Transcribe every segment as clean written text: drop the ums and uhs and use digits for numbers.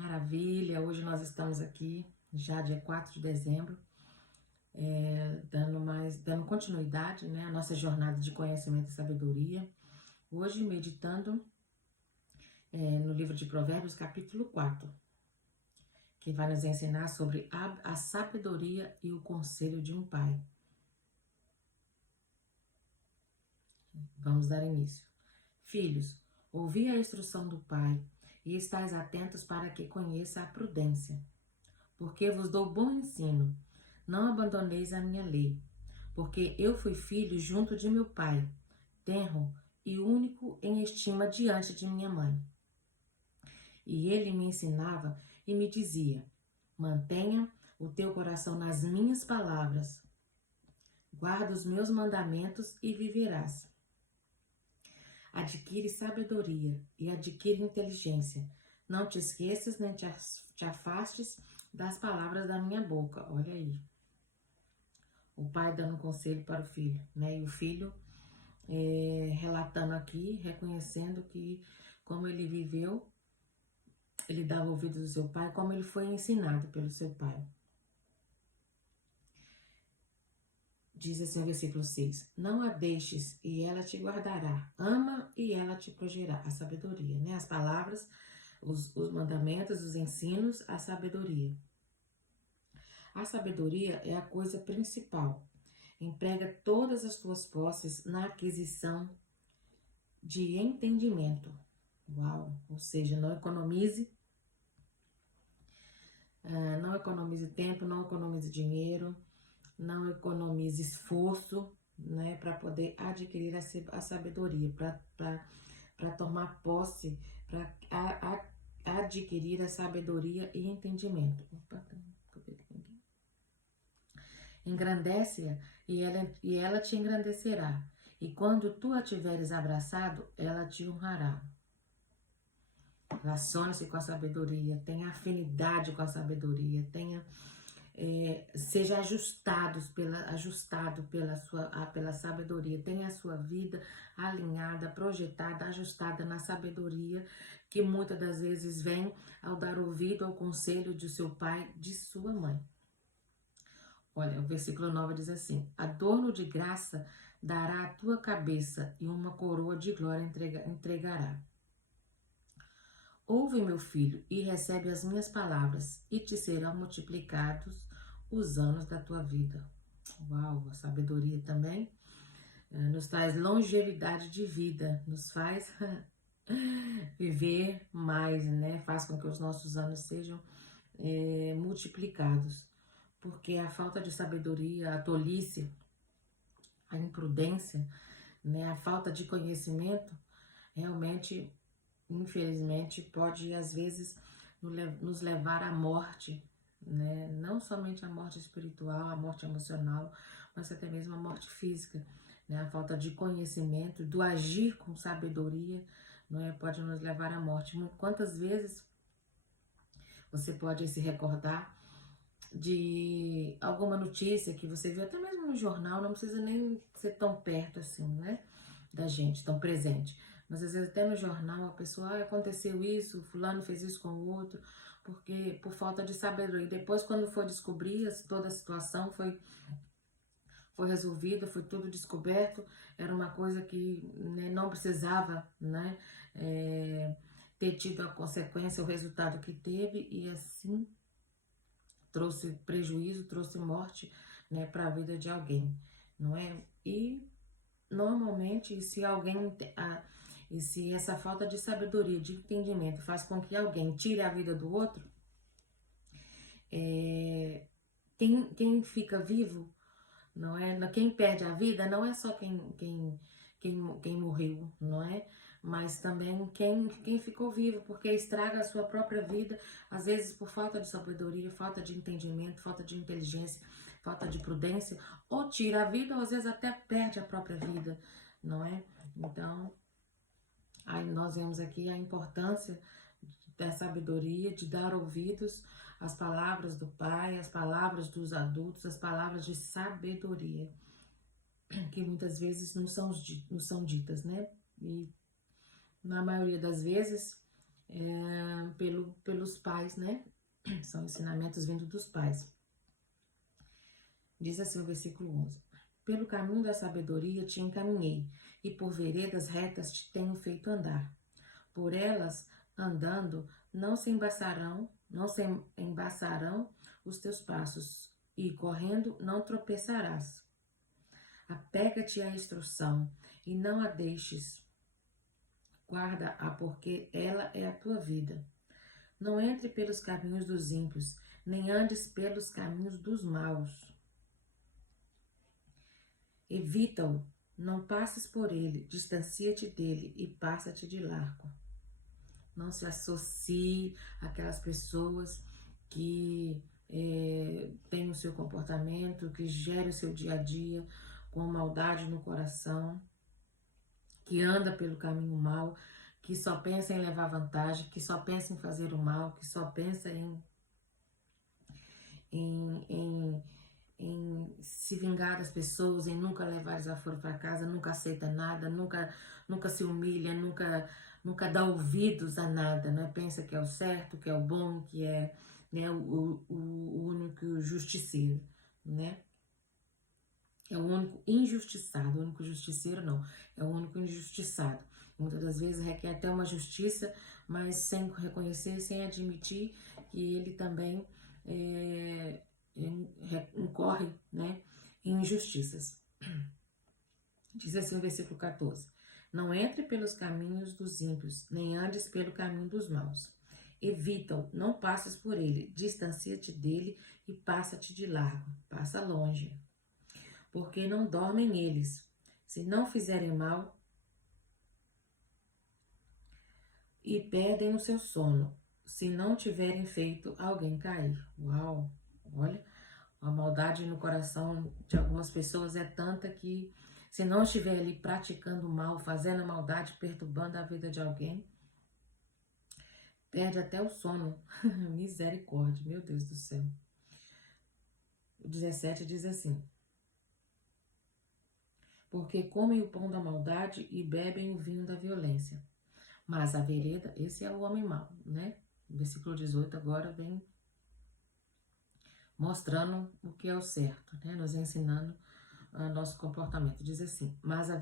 Maravilha! Hoje nós estamos aqui, já dia 4 de dezembro, dando continuidade, né, à nossa jornada de conhecimento e sabedoria. Hoje meditando no livro de Provérbios, capítulo 4, que vai nos ensinar sobre a sabedoria e o conselho de um pai. Vamos dar início. Filhos, ouvi a instrução do pai e estais atentos para que conheça a prudência. Porque vos dou bom ensino, não abandoneis a minha lei. Porque eu fui filho junto de meu pai, tenro e único em estima diante de minha mãe. E ele me ensinava e me dizia: mantenha o teu coração nas minhas palavras, guarda os meus mandamentos e viverás. Adquire sabedoria e adquire inteligência. Não te esqueças nem te afastes das palavras da minha boca. Olha aí. O pai dando conselho para o filho, né? E o filho relatando aqui, reconhecendo que como ele viveu, ele dava ouvidos ao seu pai, como ele foi ensinado pelo seu pai. Diz assim o versículo 6, não a deixes e ela te guardará, ama e ela te protegerá. A sabedoria, né? As palavras, os mandamentos, os ensinos, a sabedoria. A sabedoria é a coisa principal. Emprega todas as tuas posses na aquisição de entendimento. Uau! Ou seja, não economize tempo, não economize dinheiro, não economize esforço, né, para poder adquirir a sabedoria, para tomar posse, para adquirir a sabedoria e entendimento. Opa, engrandece-a e ela te engrandecerá. E quando tu a tiveres abraçado, ela te honrará. Relacione-se com a sabedoria, tenha afinidade com a sabedoria, seja ajustado pela sabedoria, tenha a sua vida alinhada, projetada, ajustada na sabedoria, que muitas das vezes vem ao dar ouvido ao conselho de seu pai, de sua mãe. Olha, o versículo 9 diz assim: adorno de graça dará a tua cabeça e uma coroa de glória entregará. Ouve, meu filho, e recebe as minhas palavras, e te serão multiplicados os anos da tua vida. Uau, a sabedoria também nos traz longevidade de vida, nos faz viver mais, né? Faz com que os nossos anos sejam multiplicados. Porque a falta de sabedoria, a tolice, a imprudência, né? A falta de conhecimento, realmente, infelizmente, pode às vezes nos levar à morte, né? Não somente a morte espiritual, a morte emocional, mas até mesmo a morte física, né? A falta de conhecimento, do agir com sabedoria, né? Pode nos levar à morte. Quantas vezes você pode se recordar de alguma notícia que você viu, até mesmo no jornal, não precisa nem ser tão perto assim, né, da gente, tão presente. Mas às vezes até no jornal a pessoa, aconteceu isso, fulano fez isso com o outro, porque por falta de sabedoria. E depois, quando foi descobrir, toda a situação foi resolvida, foi tudo descoberto, era uma coisa que, né, não precisava, né, ter tido a consequência, o resultado que teve, e assim trouxe prejuízo, trouxe morte, né, para a vida de alguém, não é? E normalmente, se essa falta de sabedoria, de entendimento faz com que alguém tire a vida do outro, quem fica vivo, não é? Quem perde a vida não é só quem morreu, não é? Mas também quem ficou vivo, porque estraga a sua própria vida, às vezes por falta de sabedoria, falta de entendimento, falta de inteligência, falta de prudência, ou tira a vida, ou às vezes até perde a própria vida, não é? Então, aí nós vemos aqui a importância da sabedoria, de dar ouvidos às palavras do pai, às palavras dos adultos, às palavras de sabedoria, que muitas vezes não são ditas, né? E na maioria das vezes, pelos pais, né? São ensinamentos vindo dos pais. Diz assim o versículo 11. Pelo caminho da sabedoria te encaminhei, e por veredas retas te tenho feito andar. Por elas andando, não se embaçarão os teus passos, e correndo não tropeçarás. Apega-te à instrução, e não a deixes. Guarda-a, porque ela é a tua vida. Não entre pelos caminhos dos ímpios, nem andes pelos caminhos dos maus. Evita-o, não passes por ele, distancia-te dele e passa-te de largo. Não se associe àquelas pessoas que têm o seu comportamento, que gerem o seu dia a dia com maldade no coração, que anda pelo caminho mau, que só pensa em levar vantagem, que só pensa em fazer o mal, que só pensa em se vingar das pessoas, em nunca levar desaforo para casa, nunca aceita nada, nunca se humilha, nunca dá ouvidos a nada, né? Pensa que é o certo, que é o bom, que é, né, o único justiceiro, né? É o único injustiçado, o único justiceiro não, é o único injustiçado. Muitas das vezes requer até uma justiça, mas sem reconhecer, sem admitir que ele também incorre, né, em injustiças. Diz assim o versículo 14. Não entre pelos caminhos dos ímpios, nem andes pelo caminho dos maus. Evita-o, não passes por ele, distancia-te dele e passa-te de largo, passa longe. Porque não dormem eles, se não fizerem mal, e perdem o seu sono, se não tiverem feito alguém cair. Uau, olha, a maldade no coração de algumas pessoas é tanta que, se não estiver ali praticando mal, fazendo maldade, perturbando a vida de alguém, perde até o sono. Misericórdia, meu Deus do céu. O 17 diz assim: porque comem o pão da maldade e bebem o vinho da violência. Mas a vereda, esse é o homem mau, né? O versículo 18 agora vem mostrando o que é o certo, né? Nos ensinando nosso comportamento. Diz assim: mas a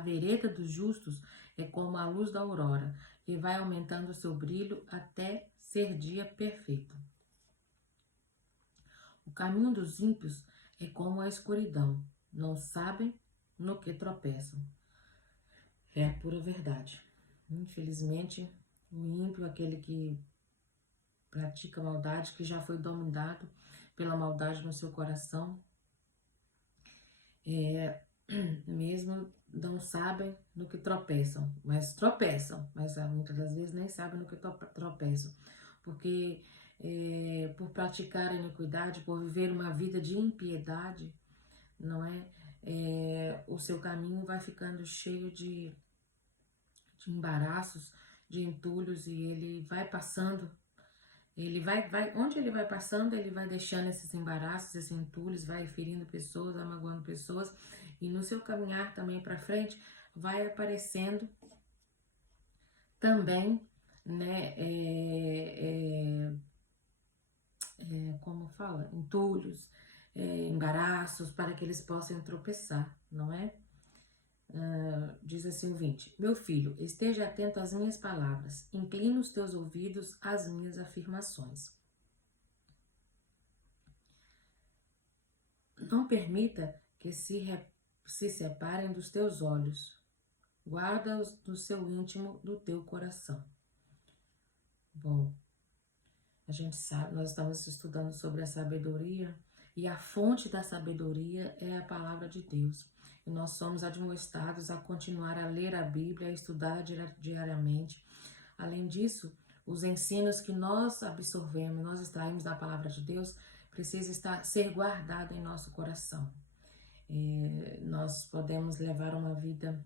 vereda dos justos é como a luz da aurora, que vai aumentando o seu brilho até ser dia perfeito. O caminho dos ímpios é como a escuridão, não sabem no que tropeçam. É a pura verdade. Infelizmente, o ímpio, aquele que pratica maldade, que já foi dominado pela maldade no seu coração, mesmo não sabem no que tropeçam, mas muitas das vezes nem sabem no que tropeçam, porque por praticar a iniquidade, por viver uma vida de impiedade, não é? O seu caminho vai ficando cheio de embaraços, de entulhos, e ele vai passando, onde ele vai passando, ele vai deixando esses embaraços, esses entulhos, vai ferindo pessoas, amagoando pessoas, e no seu caminhar também para frente, vai aparecendo também, né, como fala? Entulhos, embaraços, para que eles possam tropeçar, não é? Diz assim o 20: meu filho, esteja atento às minhas palavras, inclina os teus ouvidos às minhas afirmações. Não permita que se separem dos teus olhos, guarda-os no seu íntimo do teu coração. Bom, a gente sabe, nós estamos estudando sobre a sabedoria, e a fonte da sabedoria é a palavra de Deus. E nós somos admoestados a continuar a ler a Bíblia, a estudar diariamente. Além disso, os ensinos que nós absorvemos, nós extraímos da palavra de Deus, precisa ser guardado em nosso coração. Nós podemos levar uma vida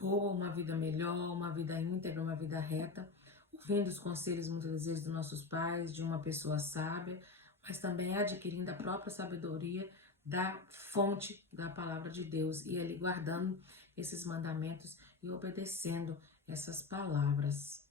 boa, uma vida melhor, uma vida íntegra, uma vida reta, ouvindo os conselhos muitas vezes dos nossos pais, de uma pessoa sábia, mas também adquirindo a própria sabedoria da fonte da palavra de Deus, e ali guardando esses mandamentos e obedecendo essas palavras.